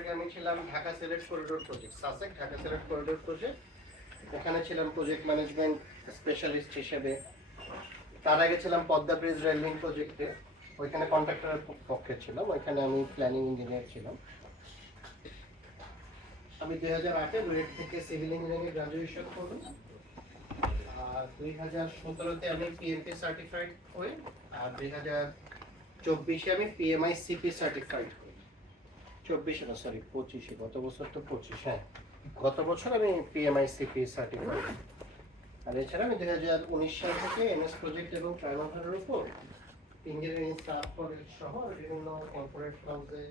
আগে আমি ছিলাম Dhaka Sylhet corridor project, সাসেক Dhaka Sylhet corridor project, ওখানে ছিলাম প্রজেক্ট ম্যানেজমেন্ট স্পেশালিস্ট হিসেবে। তার আগে ছিলাম পদ্মা ব্রিজ রেললিং প্রজেক্টে, ওইখানে কন্ট্রাক্টরের পক্ষে ছিলাম, ওইখানে আমি প্ল্যানিং ইঞ্জিনিয়ার ছিলাম। আমি 2008-এ রুয়েট থেকে সিভিল ইঞ্জিনিয়ারিং গ্রাজুয়েশন করলাম, আর 2017-তে আমি পিএমপি সার্টিফাইড হই, আর 2024-এ আমি পিএমআই সিপি সার্টিফাইড হই। 24-এ না, সরি 25-এ, গত বছর তো 25, হ্যাঁ গত বছর আমি পিএমআই সিপি সার্টিফাইড। আর এছাড়া আমি 2019 সাল থেকে এমএস প্রজেক্ট এবং ট্রাইমাথারের উপর ইঞ্জিনিয়ারিং স্টাফ প্রজেক্ট সহ বিভিন্ন কর্পোরেট হাউসে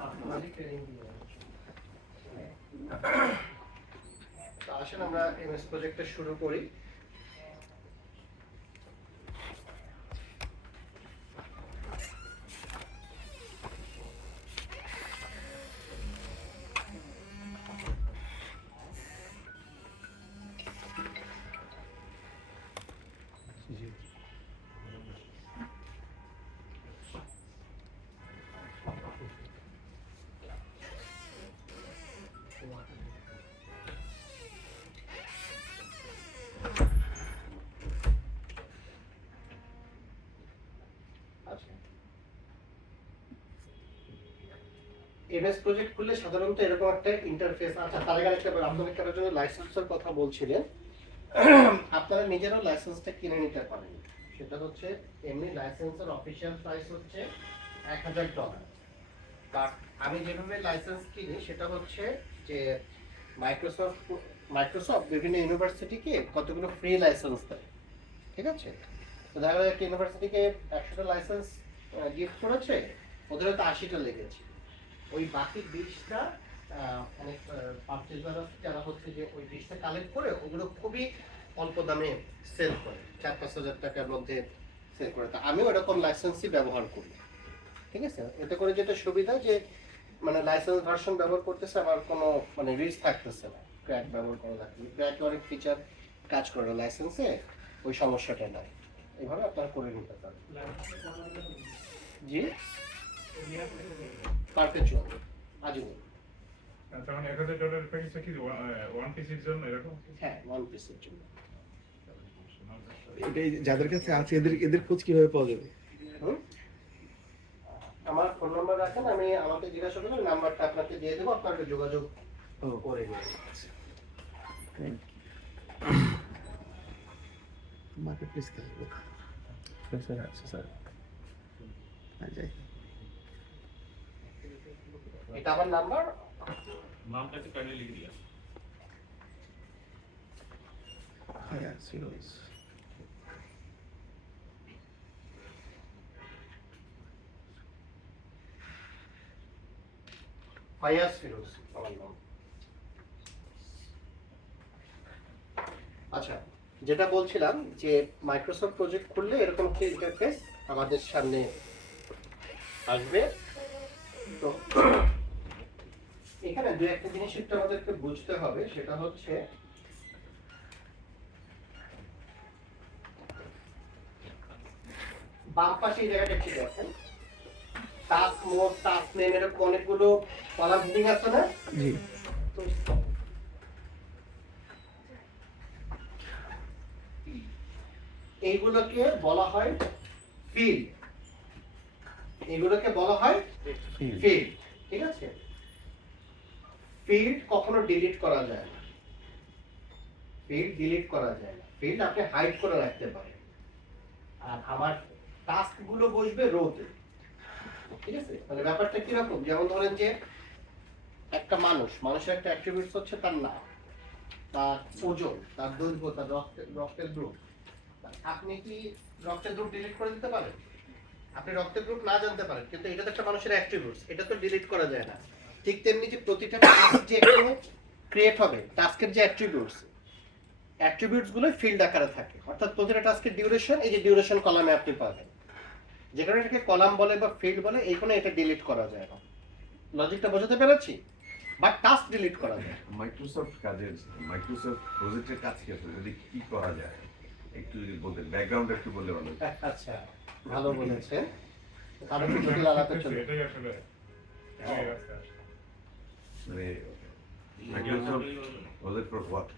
পার্সোনালি ট্রেনিং দিয়ে আসছি। তো আসেন আমরা এমএস প্রজেক্টটা শুরু করি। এমএস প্রজেক্ট খুললে সাধারণত এরকম একটা ইন্টারফেস। আচ্ছা, তার আগে একটা আপনাদের কারোর জন্য লাইসেন্সের কথা বলছিলেন, আপনারা নিজেরাও লাইসেন্সটা কিনে নিতে পারেন। সেটা হচ্ছে এমনি লাইসেন্সের অফিশিয়াল প্রাইস হচ্ছে $1000। বাট আমি যেভাবে লাইসেন্স কিনি সেটা হচ্ছে যে মাইক্রোসফট বিভিন্ন ইউনিভার্সিটিকে কতগুলো ফ্রি লাইসেন্স দেয়, ঠিক আছে? তো দেখা যায় একটা ইউনিভার্সিটিকে 100টা লাইসেন্স গিফট করেছে, ওদের হয়তো 80টা লেগেছে। ওই বাকি 20টা অনেক পারচেজার আছে যারা হচ্ছে যে ওই 20টা কালেক্ট করে ওগুলো খুবই অল্প দামে সেল করে, 4-5 হাজার টাকার মধ্যে সেল করে। তা আমিও এরকম লাইসেন্সই ব্যবহার করি, ঠিক আছে? এতে করে যেটা সুবিধা যে মানে লাইসেন্স ভার্সন ব্যবহার করতেছে আমার কোনো মানে রিস্ক থাকতেছে না ক্র্যাক ব্যবহার করা লাগবে। ক্র্যাক অনেক ফিচার কাজ করে না লাইসেন্সে, ওই সমস্যাটা নাই। এইভাবে আপনারা করে নিতে পারেন। জি, পারপেচুয়াল আজীবন। তার মানে $1000 প্যাকেজটা কি ওয়ান পিসের জন্য এরকম? হ্যাঁ, ওয়ান পিসের জন্য। এটাই যাদের কাছে আছে এদের খোঁজ কিভাবে পাওয়া যাবে? আমার ফোন নাম্বার রাখেন, আমি আমাকে জিজ্ঞাসা করলে নাম্বারটা আপনাকে দিয়ে দেবো, আপনাকে যোগাযোগ করে নেবেন। মার্কেট প্লেস কি হবে? স্যার আছে স্যার। আচ্ছা, এটা আমার নাম্বার। নামটা কি কাইন্ডলি লিখে দিন। হ্যাঁ সিরিয়াস। ফায়াজ ফিরোজ আমার নাম। আচ্ছা, যেটা বলছিলাম যে মাইক্রোসফট প্রজেক্ট খুললে এরকম একটা ইন্টারফেস আমাদের সামনে আসবে। তো এখানে দুই একটা জিনিস একটু আমাদেরকে বুঝতে হবে, সেটা হচ্ছে বাম পাশে এই জায়গাটা একটু দেখেন, টাস্ক মোড, টাস্ক নেম, এরকম অনেকগুলো কলাম হেডিং আছে না? জি। তো এইগুলোকে বলা হয় ফিল্ড, এগুলোকে বলা হয় ফিল্ড, ঠিক আছে? ফিল্ড কখনো ডিলিট করা যায় না, ফিল্ড ডিলিট করা যায় না। ফিল্ড আপনি হাইড করে রাখতে পারেন। আর আমার টাস্ক গুলো বসবে রোতে, ঠিক আছে? মানে ব্যাপারটা কিরকম, যেমন ধরেন যে একটা মানুষের একটা অ্যাট্রিবিউটস হচ্ছে তার নাম, তার ওজন, তার দৈর্ঘ্য, তার রক্তের গ্রুপ। আপনি কি রক্তের গ্রুপ ডিলিট করে দিতে পারেন? আপনি রক্তের গ্রুপ না জানতে পারেন, কিন্তু এটা তো একটা মানুষের অ্যাট্রিবিউটস, এটা তো ডিলিট করা যায় না। ঠিক তেমনি যে প্রতিটা টাস্ক যে এখানে ক্রিয়েট হবে, টাস্কের যে অ্যাট্রিবিউটস গুলো ফিল্ড আকারে থাকে। অর্থাৎ প্রতিটা টাস্কের ডিউরেশন, এই যে ডিউরেশন কলামে আপনি পাবেন। যে কারণে এটাকে কলাম বলে বা ফিল্ড বলে, এইখানে এটা ডিলিট করা যায় না। লজিকটা বোঝাতে পেরেছি? বাট টাস্ক ডিলিট করা যায়। মাইক্রোসফট প্রজেক্টের কাজ কি আছে, যদি কি করা যায় একটু যদি বলতে, ব্যাকগ্রাউন্ড একটু বললে ভালো। আচ্ছা, ভালো বলেছেন। কারণ জটিল আলাপে চলে। এটাই আসলে for what?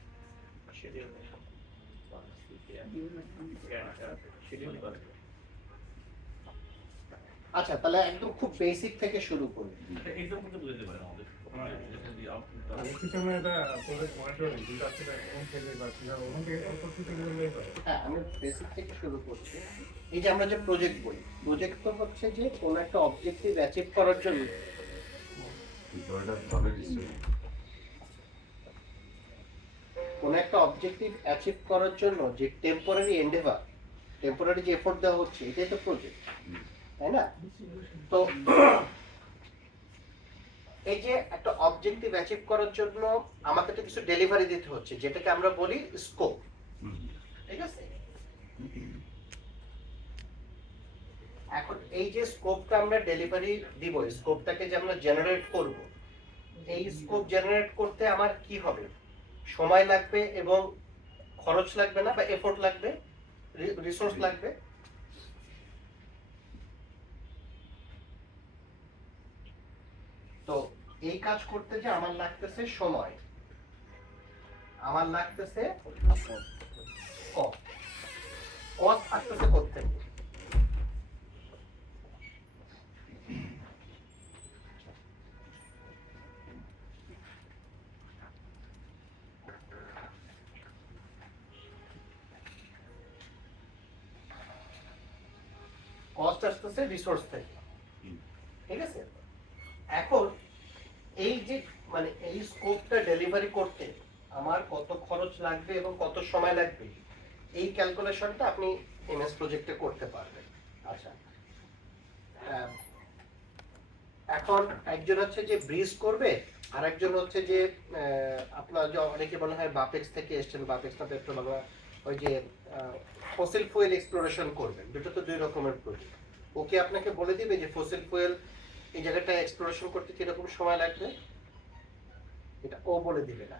আচ্ছা, তাহলে একদম খুব বেসিক থেকে শুরু করি। পিছনে একটা প্রজেক্ট মনিটরিং যেটা আছে কোন ফেজে বা কিভাবে ওখান থেকে অল্প কিছু বললেই হবে। হ্যাঁ, আমি বেসিক থেকে শুরু করছি। এই যে আমরা যে প্রজেক্ট বলি, প্রজেক্ট তো হচ্ছে যে কোনো একটা অবজেক্টিভ অ্যাচিভ করার জন্য কোনো একটা অবজেক্টিভ অ্যাচিভ করার জন্য যে টেম্পোরারি এন্ডেভার, টেম্পোরারি যে এফোর্ট দেওয়া হচ্ছে, এটাই তো প্রজেক্ট, তাই না? তো এই যে একটা অবজেক্টিভ অ্যাচিভ করার জন্য আমাকে তো কিছু ডেলিভারি দিতে হচ্ছে, যেটাকে আমরা বলি স্কোপ, ঠিক আছে? এখন এই যে স্কোপটা আমরা ডেলিভারি দিব, স্কোপটাকে যে আমরা জেনারেট করব, এই স্কোপ জেনারেট করতে আমার কি হবে? সময় লাগবে এবং খরচ লাগবে না, বা এফোর্ট লাগবে, রিসোর্স লাগবে। তো এই কাজ করতে যে আমার লাগতেছে সময়, আমার লাগতেছে কস্ট আসতেছে কোত্থেকে? কস্ট আসতেছে রিসোর্স থেকে, ঠিক আছে? এখন এই যে মানে এই স্কোপটা ডেলিভারি করতে আমার কত খরচ লাগবে এবং কত সময় লাগবে, এই ক্যালকুলেশনটা আপনি এমএস প্রজেক্টে করতে পারবেন। আচ্ছা, এখন একজন হচ্ছে যে ব্রিজ করবে, আর একজন হচ্ছে যে আপনার যে অনেকে মনে হয় বাপেক্স থেকে এসছেন, বাপেক্স না পেট্রোবাংলা, ওই যে ফসিল ফুয়েল এক্সপ্লোরেশন করবেন, দুটো তো দুই রকমের প্রজেক্ট। ওকে আপনাকে বলে দিবে যে ফসিল ফুয়েল এই জায়গাটা এক্সপ্লোরেশন করতে কিরকম সময় লাগবে, এটা ও বলে দিবে না,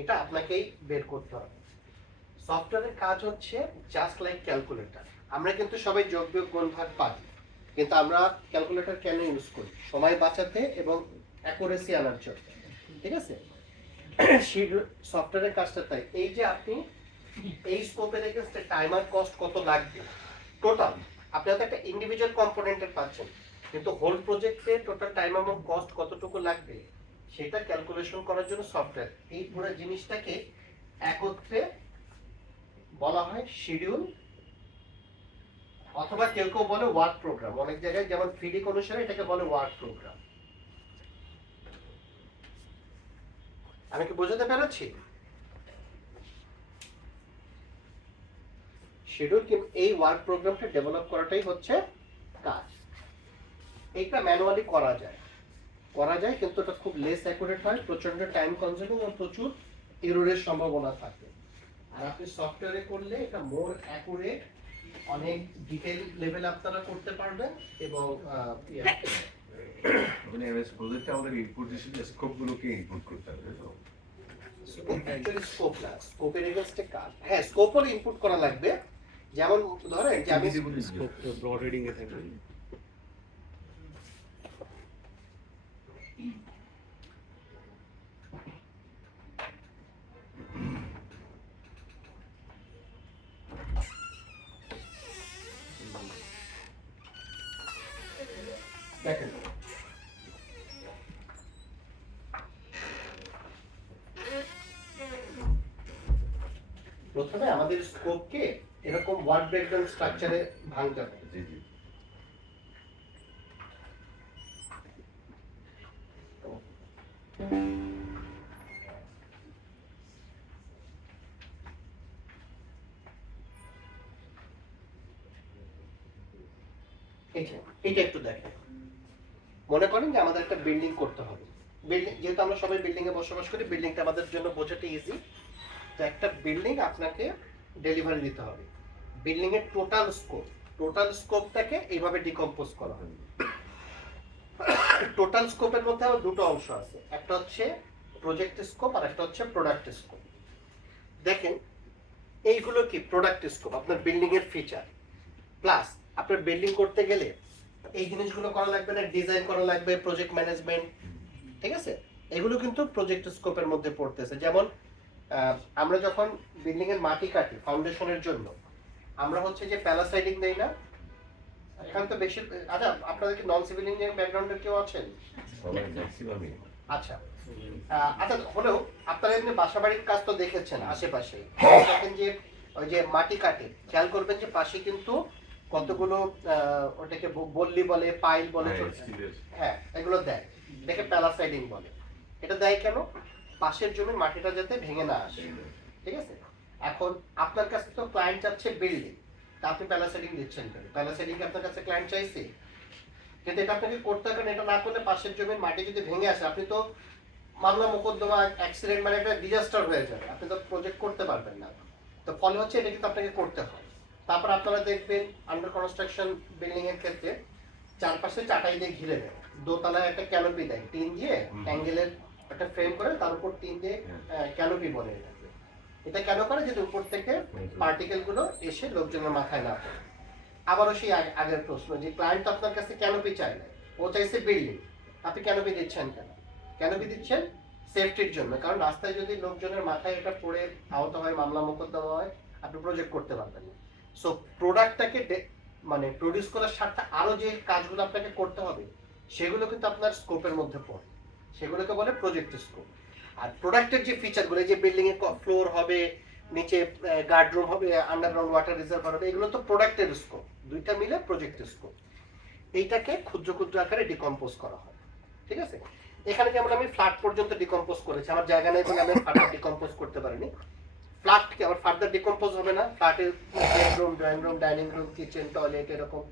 এটা আপনাকেই বের করতে হবে। সফটওয়্যারের কাজ হচ্ছে জাস্ট লাইক ক্যালকুলেটর। আমরা কিন্তু সবাই যোগ বিয়োগ গুণ ভাগ পাই, কিন্তু আমরা ক্যালকুলেটর কেন ইউজ করি? সময় বাঁচাতে এবং অ্যাকুরেসি আনার জন্য, ঠিক আছে? সফটওয়্যারের কাজটা তাই। এই যে আপনি এই স্কোপের এগেইনস্টে টাইমার কস্ট কত লাগবে টোটাল, আপনি হয়তো একটা ইন্ডিভিজুয়াল কম্পোনেন্টের পাচ্ছেন, কিন্তু হোল প্রজেক্টে টোটাল টাইম এবং কস্ট কতটুকু লাগবে সেটা ক্যালকুলেশন করার জন্য সফটওয়্যার, এই পুরো জিনিসটাকে একত্রে বলা হয় শিডিউল, অথবা কেউ কেউ বলে ওয়ার্ক প্রোগ্রাম। অনেক জায়গায় যেমন ফিডিক অনুসারে এটাকে বলে ওয়ার্ক প্রোগ্রাম। আমি কি বোঝাতে পেরেছি? শিডিউল কি এই ওয়ার্ক প্রোগ্রামটা ডেভেলপ করাটাই হচ্ছে কাজ। এইটা ম্যানুয়ালি করা যায়, কিন্তু এটা খুব লেস অ্যাকুরেট হয়, প্রচন্ড টাইম কনজিউমিং এবং প্রচুর এররের সম্ভাবনা থাকে। আর আপনি সফটওয়্যারে করলে এটা মোর অ্যাকুরেট, অনেক ডিটেইল লেভেল আপনারা করতে পারবেন এবং মানে এমএস প্রজেক্টে আমাদের ইনপুট হিসেবে স্কোপগুলোকে ইনপুট করতে হবে। তো অ্যাকচুয়ালি স্কোপ না, স্কোপের এগেইনস্টে কাজ। হ্যাঁ, স্কোপও ইনপুট করা লাগবে। যেমন ধরেন যে আমি স্কোপ তো ব্রড রিডিং এ থাকবে। দেখেন, প্রথমে আমাদের স্কোপকে এরকম ওয়ার্ড ব্রেকডাউন স্ট্রাকচারে ভাঙতে হবে। জি জি এটা একটু দেখেন। মনে করেন যে আমাদের একটা বিল্ডিং করতে হবে। বিল্ডিং, যেহেতু আমরা সবাই বিল্ডিং এ বসবাস করি, বিল্ডিংটা আমাদের জন্য বোঝাটা ইজি। তো একটা বিল্ডিং আপনাকে ডেলিভারি দিতে হবে। বিল্ডিং এর টোটাল স্কোপটাকে এইভাবে ডিকম্পোজ করা হবে। টোটাল স্কোপের মধ্যে আবার দুটো অংশ আছে, একটা হচ্ছে প্রজেক্ট স্কোপ আর একটা হচ্ছে প্রোডাক্ট স্কোপ। দেখেন, এইগুলো কি প্রোডাক্ট স্কোপ, আপনার বিল্ডিং এর ফিচার। প্লাস আপনার বিল্ডিং করতে গেলে এই জিনিসগুলো করা লাগবে না, ডিজাইন করা লাগবে, প্রজেক্ট ম্যানেজমেন্ট, ঠিক আছে? এগুলো কিন্তু প্রজেক্ট স্কোপের মধ্যে পড়তেছে। যেমন আমরা যখন বিল্ডিং এর মাটি কাটি ফাউন্ডেশনের জন্য, আমরা হচ্ছে যে প্যালাসাইডিং দেই না। এখানে তো বেশি, আচ্ছা আপনাদের কি নন সিভিল ইঞ্জিনিয়ারিং ব্যাকগ্রাউন্ডের কেউ আছেন? সবাই ম্যাক্সিমামই আচ্ছা আচ্ছা, হলেও আপনারা এমনি বাসা বাড়ির কাজ তো দেখেছেন আশেপাশে, দেখেন যে ওই যে মাটি কাটে, খেয়াল করবেন যে পাশে কিন্তু কতগুলো ওটাকে বল্লি বলে, পাইল বলে, হ্যাঁ এগুলো দেয়, এটাকে প্যালাসাইডিং বলে। এটা দেয় কেন? পাশের জমির মাটিটা যাতে ভেঙে না আসে, ঠিক আছে? এখন আপনার কাছে তো ক্লায়েন্ট চাচ্ছে বিল্ডিং, তা আপনি প্যালাসাইডিং দিচ্ছেন কেন? প্যালাসাইডিং আপনার কাছে ক্লায়েন্ট চাইছে, কিন্তু এটা আপনাকে করতে হবে। এটা না করলে পাশের জমির মাটি যদি ভেঙে আসে, আপনি তো মামলা মোকদ্দমা, অ্যাক্সিডেন্ট, মানে একটা ডিজাস্টার হয়ে যাবে, আপনি তো প্রজেক্ট করতে পারবেন না। তো ফলে হচ্ছে এটা কিন্তু আপনাকে করতে হয়। তারপর আপনারা দেখবেন আন্ডার কনস্ট্রাকশন বিল্ডিং এর ক্ষেত্রে চারপাশে চাটাই দিয়ে ঘিরে দেয়, দোতলায় একটা ক্যানোপি দেয়, টিন দিয়ে অ্যাঙ্গেলের একটা ফ্রেম করে, তার উপর টিন দিয়ে ক্যানোপি বলে এটাকে। এটা কেন করে? যদি উপর থেকে পার্টিকেল গুলো এসে লোকজনের মাথায় না পড়ে। আবারও সেই আগের প্রশ্ন, যে ক্লায়েন্ট আপনার কাছে ক্যানোপি চাই না, ও চাইছে বিল্ডিং, আপনি ক্যানোপি দিচ্ছেন কেন? ক্যানোপি দিচ্ছেন সেফটির জন্য, কারণ রাস্তায় যদি লোকজনের মাথায় এটা পড়ে আহত হয়, মামলা মোকদ্দমা হয়, আপনি প্রজেক্ট করতে পারবেন না। সো প্রোডাক্টটাকে মানে প্রডিউস করার স্বার্থে আরো যে কাজগুলো আপনাকে করতে হবে, সেগুলো কিন্তু আপনার স্কোপের মধ্যে পড়ে, সেগুলোকে বলে প্রজেক্ট স্কোপ। আর প্রোডাক্টের যে ফিচারগুলো, যে বিল্ডিং এ ফ্লোর হবে, নিচে গার্ডরুম হবে, আন্ডারগ্রাউন্ড ওয়াটার রিজার্ভার হবে, এগুলো তো প্রোডাক্টের স্কোপ, দুইটা মিলে প্রজেক্টের স্কোপ। এইটাকে ক্ষুদ্র ক্ষুদ্র আকারে ডিকম্পোজ করা হয়, ঠিক আছে? এখানে যেমন আমি ফ্ল্যাট পর্যন্ত ডিকম্পোজ করেছি, আমার জায়গা নেই বলে আমি ফার্দার ডিকম্পোজ করতে পারিনি। ফ্ল্যাটকে আবার ফার্দার ডিকম্পোজ হবে না, ফ্ল্যাটের bedroom, drawing room, dining room, kitchen, toilet এরকম।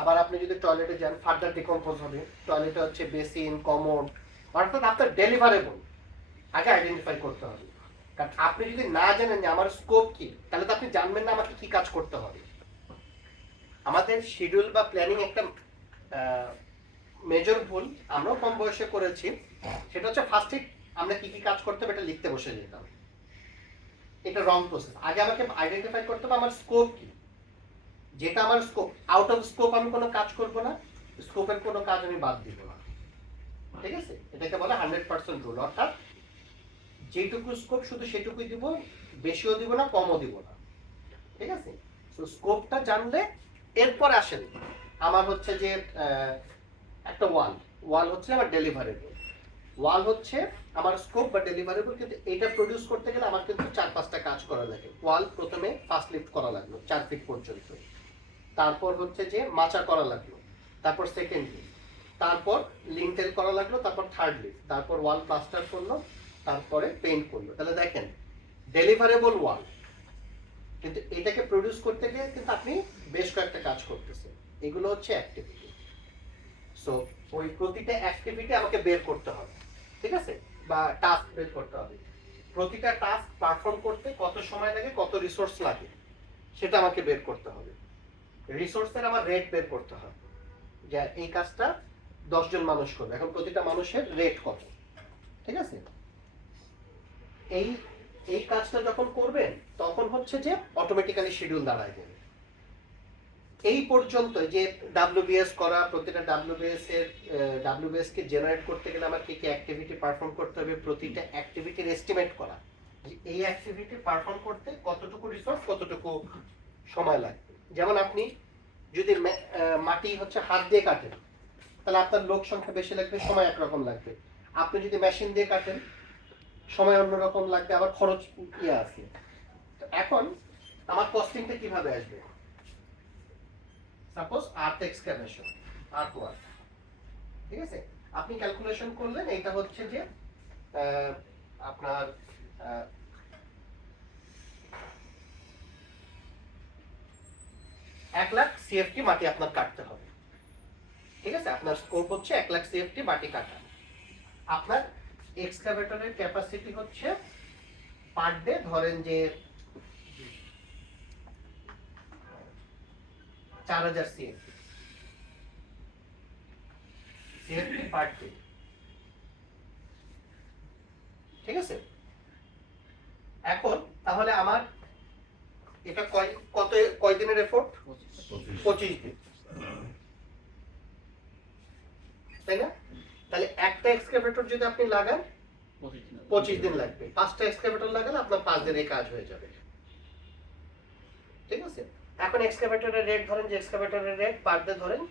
আবার আপনি যদি টয়লেটে যান ফার্দার ডিকম্পোজ হবে, টয়লেটে হচ্ছে বেসিন, কমোড, অর্থাৎ আপনার ডেলিভারেবল আগে আইডেন্টিফাই করতে হবে। কারণ আপনি যদি না জানেন যে আমার স্কোপ কি, তাহলে তো আপনি জানবেন না আমাকে কি কাজ করতে হবে। আমাদের শিডিউল বা প্ল্যানিং একটা মেজর ভুল আমরাও কম বয়সে করেছি, সেটা হচ্ছে ফার্স্টে আমরা কি কি কাজ করতে হবে এটা লিখতে বসে যেতাম। এটা রং প্রসেস। আগে আমাকে আইডেন্টিফাই করতে হবে আমার স্কোপ কি, যেটা আমার স্কোপ, আউট অফ স্কোপ আমি কোনো কাজ করব না, স্কোপের কোনো কাজ আমি বাদ দিব না, ঠিক আছে? এটাকে বলে 100% রুল, অর্থাৎ যেটুকু স্কোপ শুধু সেটুকুই দিব, বেশিও দিব না, কমও দিব না, ঠিক আছে? তো স্কোপটা জানলে এরপর আসেন আমার হচ্ছে যে একটা ওয়াল হচ্ছে আমার ডেলিভারেবল, ওয়াল হচ্ছে আমার স্কোপ বা ডেলিভারেবল। কিন্তু এটা প্রডিউস করতে গেলে আমার কিন্তু 4-5টা কাজ করা লাগে। ওয়াল প্রথমে ফার্স্ট লিফট করা লাগলো 4 ফিট পর্যন্ত, তারপর হচ্ছে যে মাচা করা লাগলো, তারপর সেকেন্ড লিফট, তারপর লিন্টেল করা লাগলো, তারপর থার্ড লিফট, তারপর ওয়াল প্লাস্টার করলো, তারপরে পেইন্ট করলো। তাহলে দেখেন ডেলিভারেবল ওয়াল, কিন্তু এটাকে প্রডিউস করতে গিয়ে কিন্তু আপনি বেশ কয়েকটা কাজ করতেছেন। এগুলো হচ্ছে অ্যাক্টিভিটি। সো ওই প্রতিটা অ্যাক্টিভিটি আমাকে বের করতে হবে, ঠিক আছে? বা টাস্ক বের করতে হবে। প্রতিটা টাস্ক পারফর্ম করতে কত সময় লাগে, কত রিসোর্স লাগে, সেটা আমাকে বের করতে হবে। রিসোর্সের আমার রেট বের করতে হবে, যে এই কাজটা 10 জন মানুষ করবে, এখন প্রতিটা মানুষের রেট কত, ঠিক আছে? এই কাজটা যখন করবেন তখন হচ্ছে যে অটোমেটিক্যালি শিডিউল দাঁড়ায় যাবে। এই পর্যন্ত যে ডাব্লিউবিএস করা, প্রতিটা ডাব্লিউবিএস কে জেনারেট করতে গেলে আমার কি কি অ্যাক্টিভিটি পারফর্ম করতে হবে, প্রতিটা অ্যাক্টিভিটির এস্টিমেট করা, এই অ্যাক্টিভিটি পারফর্ম করতে কতটুকু রিসোর্স, কতটুকু সময় লাগবে। যেমন আপনি যদি মাটি হচ্ছে হাত দিয়ে কাটেন, তাহলে আপনার লোক সংখ্যা বেশি লাগবে, সময় একরকম লাগবে। আপনি যদি মেশিন দিয়ে কাটেন, সময় অন্যরকম লাগবে, আবার খরচ ইয়ে আছে। এখন আমার কস্টিংটা কিভাবে আসবে? সাপোজ আর্থ এক্সকাভেশন, আর্থ ওয়ার্ক, ঠিক আছে? আপনি ক্যালকুলেশন করলেন, এটা হচ্ছে যে আপনার 1 লাখ সিএফটি মাটি আপনার কাটতে হবে, ঠিক আছে? আপনার স্কোপ হচ্ছে 1 লাখ সিএফটি মাটি কাটা। আপনার এক্সকাভেটরের ক্যাপাসিটি হচ্ছে পার ডে ধরেন যে 4000 সিএফটি পার ডে, ঠিক আছে? এখন তাহলে আমার এটা কয় দিনের এফোর্ট? 25 দিন, তাই না? তাহলে একটা এক্সকাভেটর যদি আপনি লাগান 25 দিন লাগবে। 5টা এক্সকাভেটর লাগালে আপনার 5 দিনে কাজ হয়ে যাবে। ঠিক আছে, এখন এক্সকাভেটরের রেট ধরেন, যে এক্সকাভেটরের রেট পার ডে ধরেন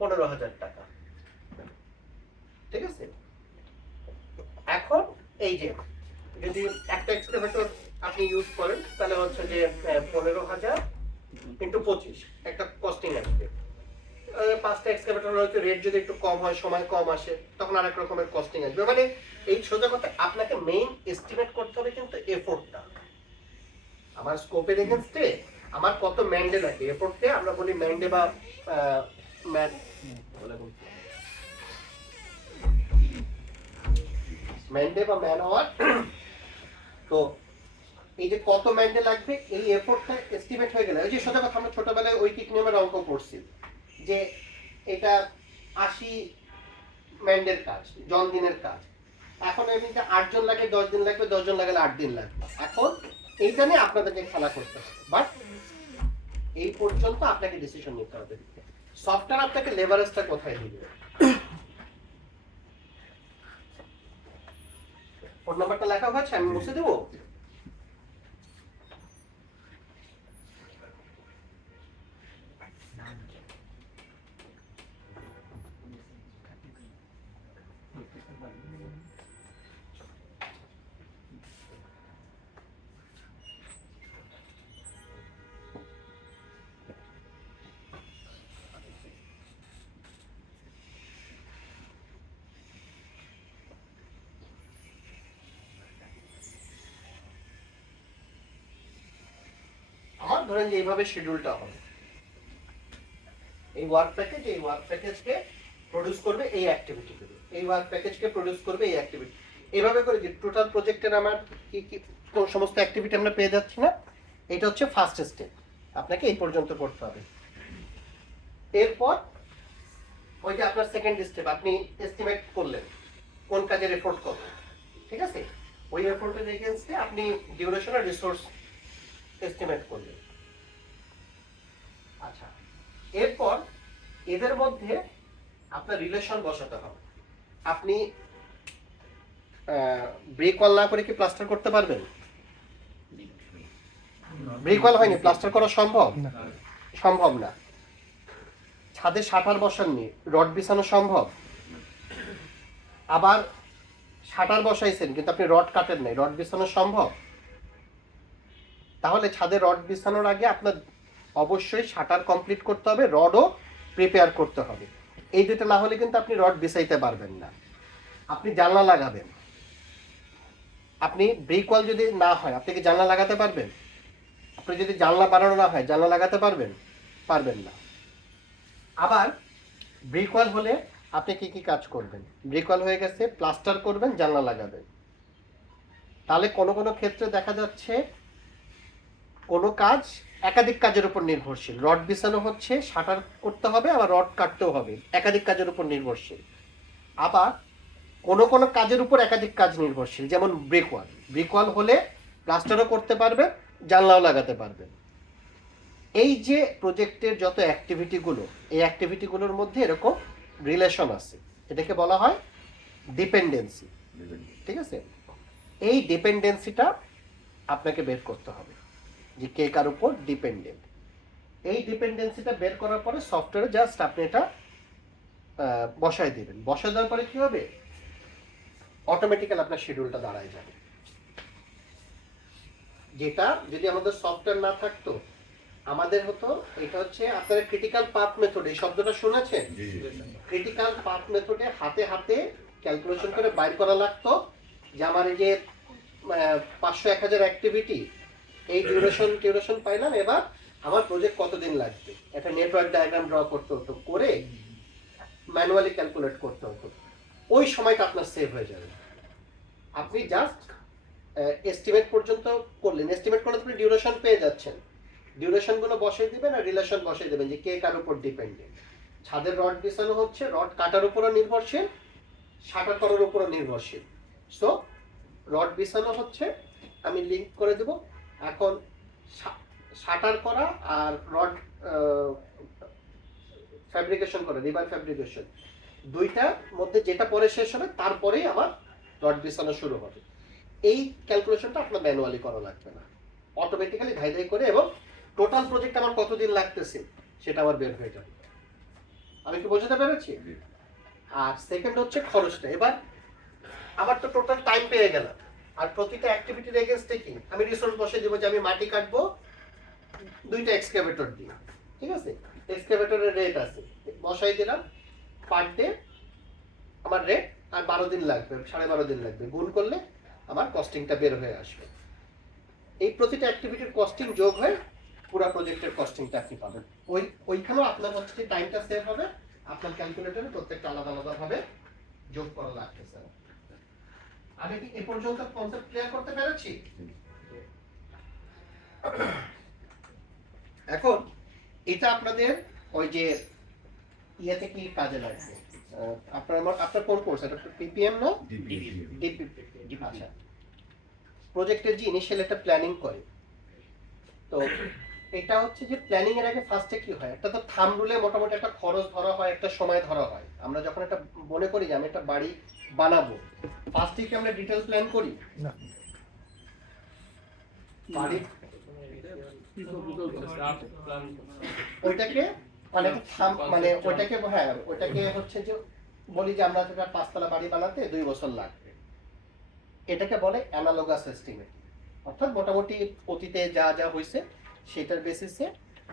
15,000 টাকা। ঠিক আছে, এখন এই যে যদি একটা এক্সকাভেটর আপনি ইউজ করেন তাহলে হচ্ছে যে 15,000 ইন্টু 25 একটা কস্টিং আসবে। 5টা এক্সকাভেটর হয়তো রেট যদি একটু কম হয়, সময় কম আসে, তখন আরেক রকমের কস্টিং আসবে। মানে এই সোজা কথা, আপনাকে মেইন এস্টিমেট করতে হবে কিন্তু এফোর্টটা। আমার স্কোপের এগেইনস্টে আমার কত ম্যান্ডে লাগে, এফোর্টে আমরা বলি ম্যান্ডে বা ম্যান ম্যান্ডে বা ম্যান আওয়ার। তো এই যে কত ম্যান্ডে লাগবে, এই এফোর্টটা এস্টিমেট হয়ে গেলে, ওই যে সোজা কথা আমরা ছোটবেলায় ঐকিক নিয়মের অঙ্ক পড়ছি যে এটা 80 ম্যান্ডের কাজ, জন দিনের কাজ। এখন এমনিতে 8 জন লাগে, 10 দিন লাগবে, 10 জন লাগালে 8 দিন লাগবে। এখন এইটা নিয়ে আপনাদেরকে খেলা করতে হবে, বাট এই পর্যন্ত আপনাকে ডিসিশন নিতে হবে। সফটওয়্যার আপনাকে লেভারেজটা কোথায় দিবে, ফোন নাম্বারটা লেখা হয়েছে, আমি মুছে দেবো। আমার ধরেন যে এইভাবে শিডিউলটা হবে, এই ওয়ার্ক প্যাকেজকে প্রডিউস করবে এই অ্যাক্টিভিটিগুলো, এই ওয়ার্ক প্যাকেজকে প্রডিউস করবে এই অ্যাক্টিভিটি। এইভাবে করে যে টোটাল প্রজেক্টের আমার কি কি কোন সমস্ত অ্যাক্টিভিটি আমরা পেয়ে যাচ্ছি না, এটা হচ্ছে ফার্স্ট স্টেপ, আপনাকে এই পর্যন্ত করতে হবে। এরপর ওই যে আপনার সেকেন্ড স্টেপ, আপনি এস্টিমেট করলেন কোন কাজের এফোর্ট কত। ঠিক আছে, ওই এফোর্টের এগেইনস্টে আপনি ডিউরেশন আর রিসোর্স এস্টিমেট করলেন। আচ্ছা, এরপর এদের মধ্যে আপনার রিলেশন বসাতে হবে। আপনি ব্রেক ওয়াল না করে কি প্লাস্টার করতে পারবেন? ব্রেক ওয়াল হয়নি, প্লাস্টার করা সম্ভব সম্ভব না। ছাদে শাটার বসাননি, রড বিছানো সম্ভব। আবার শাটার বসাইছেন কিন্তু আপনি রড কাটেন নাই, রড বিছানো সম্ভব। তাহলে ছাদে রড বিছানোর আগে আপনার অবশ্যই শাটার কমপ্লিট করতে হবে, রডও প্রিপেয়ার করতে হবে। এই দুটো না হলে কিন্তু আপনি রড বিছাইতে পারবেন না। আপনি জানলা লাগাবেন, আপনি ব্রিক ওয়াল যদি না হয় আপনি কি জানলা লাগাতে পারবেন? আপনি যদি জানলা বানানো না হয় জানলা লাগাতে পারবেন? পারবেন না। আবার ব্রিক ওয়াল হলে আপনি কি কি কাজ করবেন? ব্রিক ওয়াল হয়ে গেছে, প্লাস্টার করবেন, জানলা লাগাবেন। তাহলে কোনো কোনো ক্ষেত্রে দেখা যাচ্ছে কোনো কাজ একাধিক কাজের উপর নির্ভরশীল। রড বিছানো হচ্ছে, শাটার করতে হবে, আবার রড কাটতেও হবে, একাধিক কাজের উপর নির্ভরশীল। আবার কোনো কোনো কাজের উপর একাধিক কাজ নির্ভরশীল, যেমন ব্রিক ওয়াল। ব্রিক ওয়াল হলে প্লাস্টারও করতে পারবেন, জানলাও লাগাতে পারবেন। এই যে প্রজেক্টের যত অ্যাক্টিভিটিগুলো, এই অ্যাক্টিভিটিগুলোর মধ্যে এরকম রিলেশন আছে, এটাকে বলা হয় ডিপেন্ডেন্সি। ঠিক আছে, এই ডিপেন্ডেন্সিটা আপনাকে বের করতে হবে যে কে কার উপর ডিপেন্ডেন্ট। এই ডিপেন্ডেন্সিটা বের করার পরে সফটওয়্যারে জাস্ট আপনি এটা বসায় দিবেন। বসায় দেওয়ার পরে কি হবে, অটোমেটিক্যালি আপনার শিডিউলটা দাঁড়ায় যাবে। যেটা যদি আমাদের সফটওয়্যার না থাকতো, আমাদের হতো, এটা হচ্ছে আপনারা ক্রিটিক্যাল পাথ মেথড, এই শব্দটা শুনেছেন? ক্রিটিক্যাল পাথ মেথডে হাতে হাতে ক্যালকুলেশন করে বাইর করা লাগতো যে আমার এই যে 500-1000 অ্যাক্টিভিটি, এই ডিউরেশন পাইলাম, এবার আমার প্রজেক্ট কতদিন লাগবে, একটা নেটওয়ার্ক ডায়াগ্রাম ড্র করতে হতো, করে ম্যানুয়ালি ক্যালকুলেট করতে হতো। ওই সময়টা আপনার সেভ হয়ে যাবে। আপনি জাস্ট এস্টিমেট পর্যন্ত করলেন, এস্টিমেট করলে আপনি ডিউরেশন পেয়ে যাচ্ছেন, ডিউরেশনগুলো বসিয়ে দিবেন আর রিলেশন বসিয়ে দেবেন যে কে কার উপর ডিপেন্ডেন্ট। ছাদের রড বিছানো হচ্ছে, রড কাটার উপরও নির্ভরশীল, শাটার করার উপরও নির্ভরশীল। সো রড বিছানো হচ্ছে, আমি লিঙ্ক করে দেব। এখন শাটার করা আর রড ফ্যাব্রিকেশন করা, রিবার ফ্যাব্রিকেশন, দুইটার মধ্যে যেটা পরে শেষ হবে তারপরেই আমার রড বিছানো শুরু হবে। এই ক্যালকুলেশনটা আপনার ম্যানুয়ালি করা লাগবে না, অটোমেটিক্যালি ধাই ধাই করে, এবং টোটাল প্রজেক্ট আমার কতদিন লাগতেছে সেটা আমার বের হয়ে যাবে। আমি কি বোঝাতে পেরেছি? আর সেকেন্ড হচ্ছে খরচটা। এবার আমার তো টোটাল টাইম পেয়ে গেলাম, আর প্রতিটা অ্যাক্টিভিটির এগেইনস্টে কি আমি রিসোর্স বসে দেবো, যে আমি মাটি কাটবো 2টা এক্সকাভেটর দিয়ে, ঠিক আছে, এক্সকাভেটরের রেট আছে, বসাই দিলাম, পার ডে আমার রেট, আর 12 দিন লাগবে, 12.5 দিন লাগবে, গুণ করলে আমার কস্টিংটা বের হয়ে আসবে। এই প্রতিটা অ্যাক্টিভিটির কস্টিং যোগ হয়ে পুরো প্রজেক্টের কস্টিংটা আপনি পাবেন। ওইখানেও আপনার হচ্ছে যে টাইমটা সেভ হবে, আপনার ক্যালকুলেটরে প্রত্যেকটা আলাদা আলাদা ভাবে যোগ করা লাগতেছে। আমি কি এ পর্যন্ত কনসেপ্ট ক্লিয়ার করতে পেরেছি? এখন এটা আপনাদের ওই যে ইয়েতে কি কাজে লাগবে? আপনার কোন কোর্স? এটা পিপিএম না ডিপিপি? আচ্ছা, প্রজেক্টের যে ইনিশিয়াল একটা প্ল্যানিং করে, তো এটা হচ্ছে যে প্ল্যানিং এর আগে ফার্স্টে কি হয়, একটা তো থাম রুলে মোটামুটি একটা খরচ ধরা হয়, একটা সময় ধরা হয়। আমরা যখন একটা মনে করি যে আমি একটা বাড়ি বানাবো, ফার্স্টে কি আমরা ডিটেইল প্ল্যান করি? না। বাড়ি ওইটাকে মানে একটা থাম মানে ওইটাকে, হ্যাঁ ওইটাকে হচ্ছে যে বলি যে আমরা একটা 5 তলা বাড়ি বানাতে 2 বছর লাগবে, এটাকে বলে অ্যানালগাস এস্টিমেট। অর্থাৎ মোটামুটি অতীতে যা যা হয়েছে সেটার বেসিসে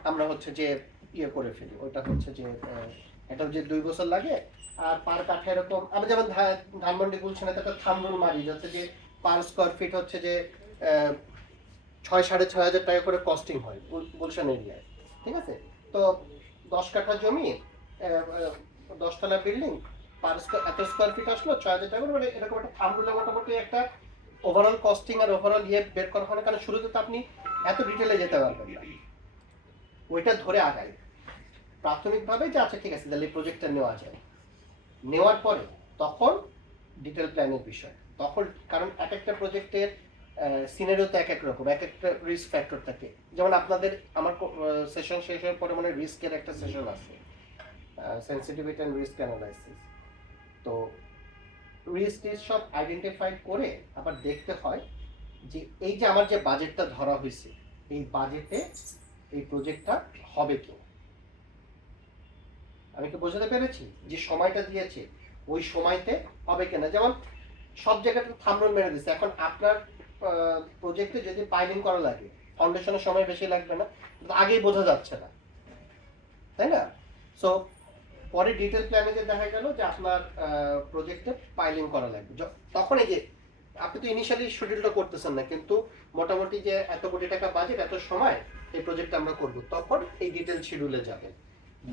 আমরা হচ্ছে যে ইয়ে করে ফেলি, ওইটা হচ্ছে যে এটা যে 2 বছর লাগে, আর পার কাঠা এরকম আমরা যেমন ধানমন্ডি গুলশানে একটা থাম রুল মারি যাচ্ছে যে পার স্কোয়ার ফিট হচ্ছে যে 6,500 টাকা করে কস্টিং হয় গুলশান এরিয়ায়, ঠিক আছে। তো 10 কাঠা জমি, 10 তলা বিল্ডিং, পার এত স্কোয়ার ফিট আসলো 6,000 টাকা করে, মানে এরকম একটা থাম রুলে মোটামুটি একটা ওভারঅল কস্টিং আর ওভারঅল ইয়ে বের করা হয় না, কারণ শুরুতে তো আপনি এত ডিটেলে যেতে পারবেন না, ওইটা ধরে আগাই প্রাথমিকভাবে যে আচ্ছা ঠিক আছে তাহলে এই প্রজেক্টটা নেওয়া যায়। নেওয়ার পরে তখন ডিটেল প্ল্যানের বিষয়, তখন কারণ এক একটা প্রজেক্টের সিনারিও তো এক এক রকম, এক একটা রিস্ক ফ্যাক্টর থাকে। যেমন আপনাদের আমার সেশন শেষ হওয়ার পরে মানে রিস্কের একটা সেশন আছে, সেন্সিটিভিটি অ্যান্ড রিস্ক অ্যানালাইসিস। তো রিস্ক সব আইডেন্টিফাই করে আবার দেখতে হয় যে এই যে আমার যে বাজেটটা ধরা হয়েছে, এই বাজেটে এই প্রজেক্টটা হবে কি। আমি কি বোঝাতে পেরেছি? যে সময়টা দিয়েছে ওই সময়তে হবে কিনা। যেমন সব জায়গাতে থামরুল মেরে দিচ্ছে, এখন আপনার প্রজেক্টে যদি পাইলিং করা লাগে, ফাউন্ডেশনের সময় বেশি লাগবে না, আগেই বোঝা যাচ্ছে না, তাই না? সো পরে ডিটেল প্ল্যানে যে দেখা গেল যে আপনার প্রজেক্টে পাইলিং করা লাগবে, তখন এই যে আপনি তো ইনিশিয়ালি শিডিউলটা করতেছেন না, কিন্তু মোটামুটি যে এত কোটি টাকা বাজেট এত সময় এই প্রজেক্টটা আমরা করব, তখন এই ডিটেল শিডিউলে যাবেন,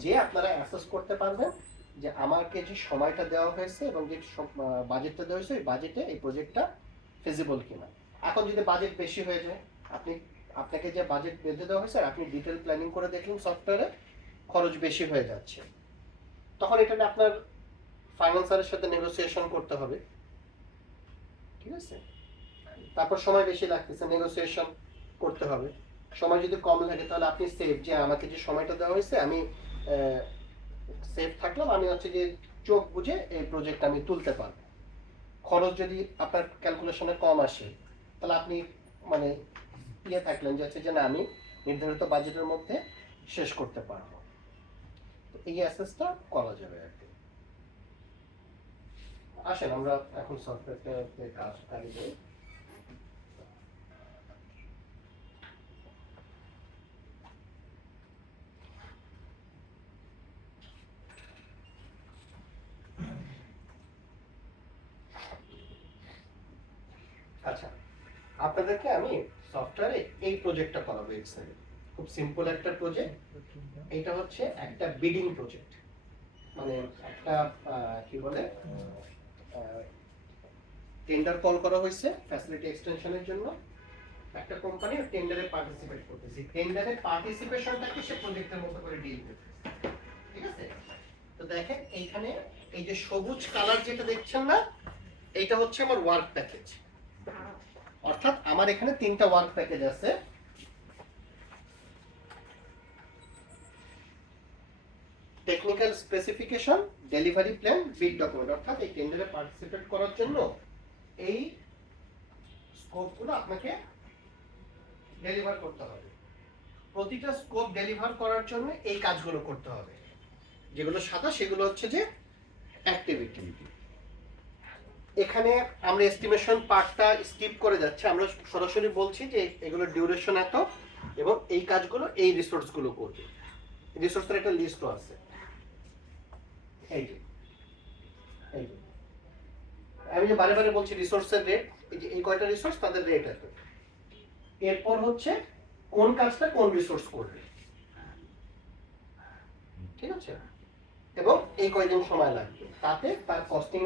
যে আপনারা অ্যাসেস করতে পারবেন যে আমাকে যে সময়টা দেওয়া হয়েছে এবং যে বাজেটটা দেওয়া হয়েছে ওই বাজেটে এই প্রজেক্টটা ফিজিবল কিনা। এখন যদি বাজেট বেশি হয়ে যায়, আপনাকে যে বাজেট বেঁধে দেওয়া হয়েছে আর আপনি ডিটেল প্ল্যানিং করে দেখলেন সফটওয়্যারে খরচ বেশি হয়ে যাচ্ছে, তখন এটা আপনার ফাইন্যান্সারের সাথে নেগোসিয়েশন করতে হবে, ঠিক আছে। তারপর সময় বেশি লাগতেছে, নেগোসিয়েশন করতে হবে। সময় যদি কম লাগে তাহলে আপনি সেফ, যে আমাকে যে সময়টা দেওয়া হয়েছে আমি সেফ থাকলাম, আমি হচ্ছে যে চোখ বুঝে এই প্রজেক্ট আমি তুলতে পারবো। খরচ যদি আপনার ক্যালকুলেশনে কম আসে তাহলে আপনি মানে ইয়ে থাকলেন যে হচ্ছে যে না আমি নির্ধারিত বাজেটের মধ্যে শেষ করতে পারবো। এই অ্যাসেসটা করা যাবে আর কি। আসেন আমরা এখন সফটওয়্যারটাতে কাজ করি। আচ্ছা, আপনাদেরকে আমি সফটওয়্যারে এই প্রজেক্টটা করাবো এক্সেলে। খুব সিম্পল একটা প্রজেক্ট। এটা হচ্ছে একটা বিডিং প্রজেক্ট, মানে একটা কি বলে টেন্ডার কল করা হয়েছে ফ্যাসিলিটি এক্সটেনশনের জন্য। একটা কোম্পানি টেন্ডারে পার্টিসিপেট করতেছে, টেন্ডারে পার্টিসিপেশনটাকে সে প্রজেক্টের মতো করে ডিল করতেছে, ঠিক আছে। তো দেখেন এইখানে এই যে সবুজ কালার যেটা দেখছেন না, এইটা হচ্ছে আমার ওয়ার্ক প্যাকেজ। অর্থাৎ আমার এখানে 3টা ওয়ার্ক প্যাকেজ আছে। টেকনিক্যাল স্পেসিফিকেশন, ডেলিভারি প্ল্যান, বিড ডকুমেন্ট। অর্থাৎ এই টেন্ডারে পার্টিসিপেট করার জন্য এই স্কোপগুলো আপনাকে ডেলিভার করতে হবে। প্রতিটা স্কোপ ডেলিভার করার জন্য এই কাজগুলো করতে হবে। যেগুলো সাদা সেগুলো হচ্ছে যে অ্যাক্টিভিটি। এখানে আমরা এস্টিমেশন পার্টটা স্কিপ করে যাচ্ছি, আমরা সরাসরি বলছি যে এগুলো ডিউরেশন এত এবং এই কাজগুলো এই রিসোর্সগুলো করবে। রিসোর্সের একটা লিস্টও আছে, এই যে এই যে আমি যে বারে বারে বলছি রিসোর্সের রেট, এই যে এই কয়টা রিসোর্স তাদের রেট এত। এরপর হচ্ছে কোন কাজটা কোন রিসোর্স করবে, ঠিক আছে, এবং এই কয়দিন সময় লাগবে, তাতে তার কস্টিং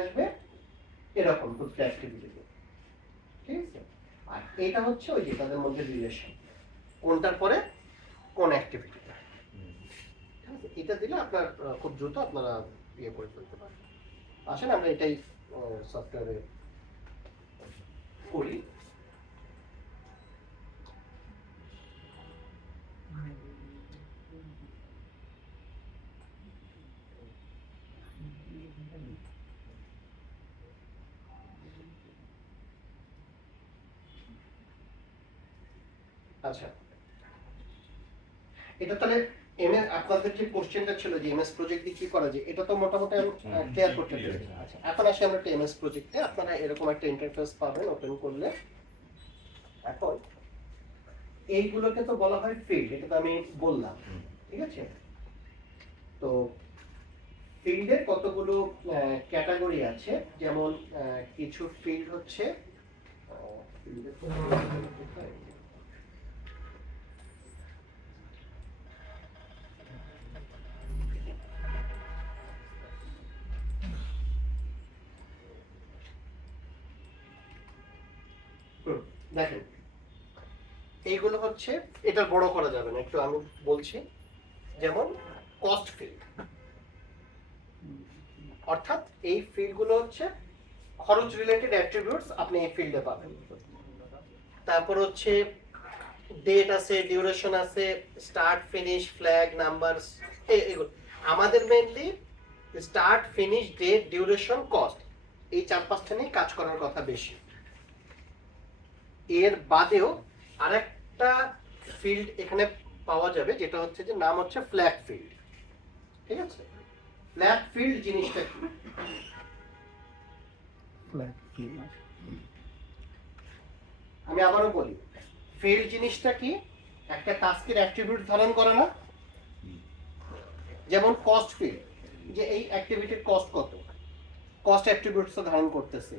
আসবে এরকম প্রতিটা অ্যাক্টিভিটিতে, ঠিক আছে। আর এটা হচ্ছে ওই যে তাদের মধ্যে রিলেশন, কোনটার পরে কোন অ্যাক্টিভিটিটা, ঠিক আছে। এটা দিলে আপনার খুব দ্রুত আপনারা ইয়ে করে ফেলতে পারবেন। আসলে আমরা এটাই সফটওয়্যারে করি। আচ্ছা, এটা তাহলে এমএস আপনাদের যে কোশ্চেনটা ছিল যে এমএস প্রজেক্ট দিয়ে কি করা যায়, এটা তো মোটামুটি ক্লিয়ার করতে পেরেছি। আচ্ছা, এখন আসি আমরা একটা এমএস প্রজেক্টে। আপনারা এরকম একটা ইন্টারফেস পাবেন ওপেন করলে। এখন এইগুলোকে তো বলা হয় ফিল্ড, এটা তো আমি বললাম, ঠিক আছে। তো ফিল্ডের কতগুলো ক্যাটাগরি আছে, যেমন কিছু ফিল্ড হচ্ছে দেখেন, এইগুলো হচ্ছে, এটা বড় করা যাবে না, একটু আমি বলছি। যেমন কস্ট ফিল্ড, অর্থাৎ এই ফিল্ডগুলো হচ্ছে খরচ রিলেটেড অ্যাট্রিবিউটস আপনি এই ফিল্ডে পাবেন। তারপর হচ্ছে ডেট আছে, ডিউরেশন আছে, স্টার্ট ফিনিশ, ফ্ল্যাগ, নাম্বারস, এইগুলো আমাদের mainly start finish, date, duration, cost, এই 4-5টা নিয়ে কাজ করার কথা বেশি। এর বাদেও আরেকটা ফিল্ড এখানে পাওয়া যাবে, যেটা হচ্ছে যে নাম হচ্ছে ফ্ল্যাগ ফিল্ড, ঠিক আছে। ফ্ল্যাগ ফিল্ড জিনিসটা কি? আমি আবারও বলি, ফিল্ড জিনিসটা কি? একটা টাস্কের অ্যাট্রিবিউট ধারণ করে না? যেমন কস্ট ফিল্ড, যে এই অ্যাক্টিভিটির কস্ট কত, কস্ট অ্যাট্রিবিউটসটা ধারণ করতেছে।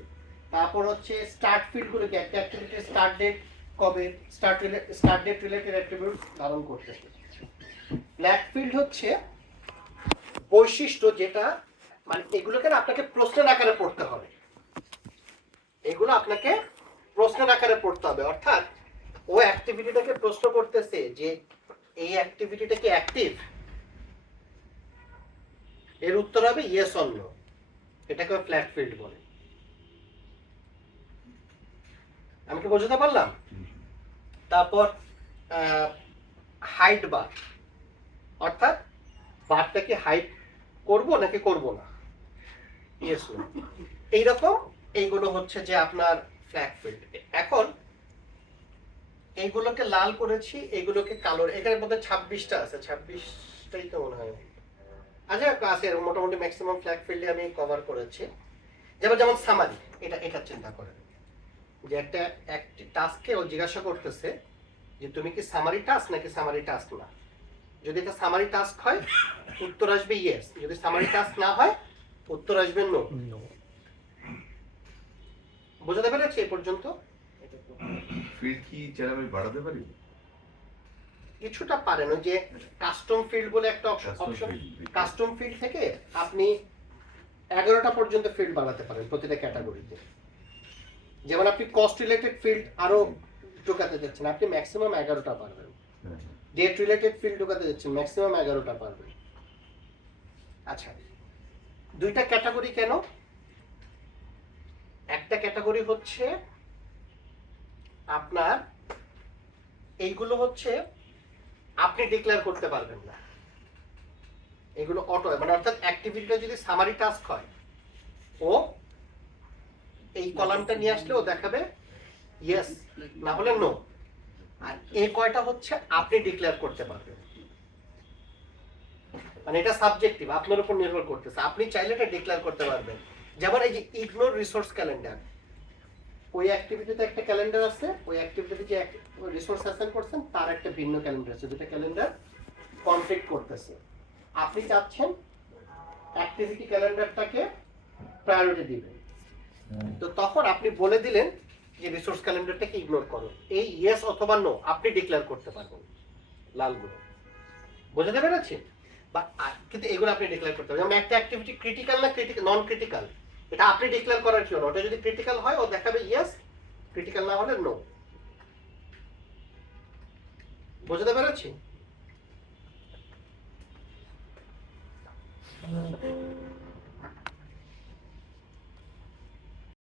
তারপর হচ্ছে স্টার্ট ফিল্ডগুলো কি, একটা অ্যাক্টিভিটির স্টার্ট ডেট কবে, স্টার্ট ডেট রিলেটেড অ্যাট্রিবিউটস ধারণ করতেছে। ফ্ল্যাগ ফিল্ড হচ্ছে বৈশিষ্ট্য, যেটা মানে এগুলোকে আপনাকে প্রশ্নের আকারে পড়তে হবে, এগুলো আপনাকে প্রশ্নের আকারে পড়তে হবে। অর্থাৎ ও অ্যাক্টিভিটিটাকে প্রশ্ন করতেছে যে এই অ্যাক্টিভিটিটা কি অ্যাক্টিভ, এর উত্তর হবে ইয়েস অর নো, এটাকে ফ্ল্যাগ ফিল্ড বলে। আমি কি বোঝাতে পারলাম? তারপর হাইট বার, অর্থাৎ বারটাকে হাইট করব নাকি করব না, ইয়েস নো, এইরকম। এইগুলো হচ্ছে যে আপনার ফ্ল্যাগ ফিল্ড। এখন এইগুলোকে লাল করেছি, এইগুলোকে কালো, এখানের মধ্যে 26টা আছে, 26টাই তো মনে হয়। আচ্ছা, আছে মোটামুটি ম্যাক্সিমাম ফ্ল্যাগ ফিল্ডে আমি কভার করেছি। যেমন সামারি, এটা চিন্তা করেন যে একটা টাস্ককে ও জিজ্ঞাসা করতেছে যে তুমি কি সামারি টাস্ক নাকি সামারি টাস্ক না। যদি এটা সামারি টাস্ক হয় উত্তর আসবে ইয়েস, যদি সামারি টাস্ক না হয় উত্তর আসবে নো। বোঝাতে পেরেছি এই পর্যন্ত? ফিল্ড কি চাইলে আমি বাড়াতে পারি? কিছুটা পারেন, ওই যে কাস্টম ফিল্ড বলে একটা অপশন, কাস্টম ফিল্ড থেকে আপনি 11টা পর্যন্ত ফিল্ড বানাতে পারেন প্রতিটা ক্যাটাগরিতে। যেমন আপনি কস্ট রিলেটেড ফিল্ড আরো ঢোকাতে যাচ্ছেন, আপনি ম্যাক্সিমাম 11টা পারবেন। ডেট রিলেটেড ফিল্ড ঢোকাতে যাচ্ছেন, ম্যাক্সিমাম 11টা পারবেন। আচ্ছা, দুইটা ক্যাটাগরি কেন? একটা ক্যাটাগরি হচ্ছে আপনার এইগুলো হচ্ছে আপনি ডিক্লেয়ার করতে পারবেন না। এগুলো অটো, মানে অর্থাৎ অ্যাক্টিভিটিটা যদি সামারি টাস্ক হয়, ও এই কলামটা নিয়ে আসলে ও দেখাবে ইয়েস, না হলে নো। আর এই কয়টা হচ্ছে আপনি ডিক্লেয়ার করতে পারবেন, মানে এটা সাবজেক্টিভ, আপনার উপর নির্ভর করতেছে। আপনি চাইলে এটা ডিক্লেয়ার করতে পারবেন। যেমন এই যে ইগনোর রিসোর্স ক্যালেন্ডার, ওই অ্যাক্টিভিটিতে একটা ক্যালেন্ডার আছে, ওই অ্যাক্টিভিটিতে যে রিসোর্স অ্যাসাইন করছেন তার একটা ভিন্ন ক্যালেন্ডার আছে, দুটো ক্যালেন্ডার কনফ্লিক্ট করতেছে। আপনি চাচ্ছেন অ্যাক্টিভিটি ক্যালেন্ডারটাকে প্রায়োরিটি দিবেন, তো তখন আপনি বলে দিলেন যে রিসোর্স ক্যালেন্ডারটাকে ইগনোর করো। এই ইয়েস অথবা নো আপনি ডিক্লেয়ার করতে পারবেন, লালগুলো। বুঝতে পেরেছি? বা কিন্তু এগুলো আপনি ডিক্লেয়ার করতে পারবেন। যেমন একটা অ্যাক্টিভিটি ক্রিটিক্যাল না নন ক্রিটিক্যাল, এটা আপনি ডিক্লেয়ার করার জন্য। ওটা যদি ক্রিটিক্যাল হয় ও দেখাবে ইয়েস, ক্রিটিক্যাল না হলে নো। বুঝতে পেরেছি?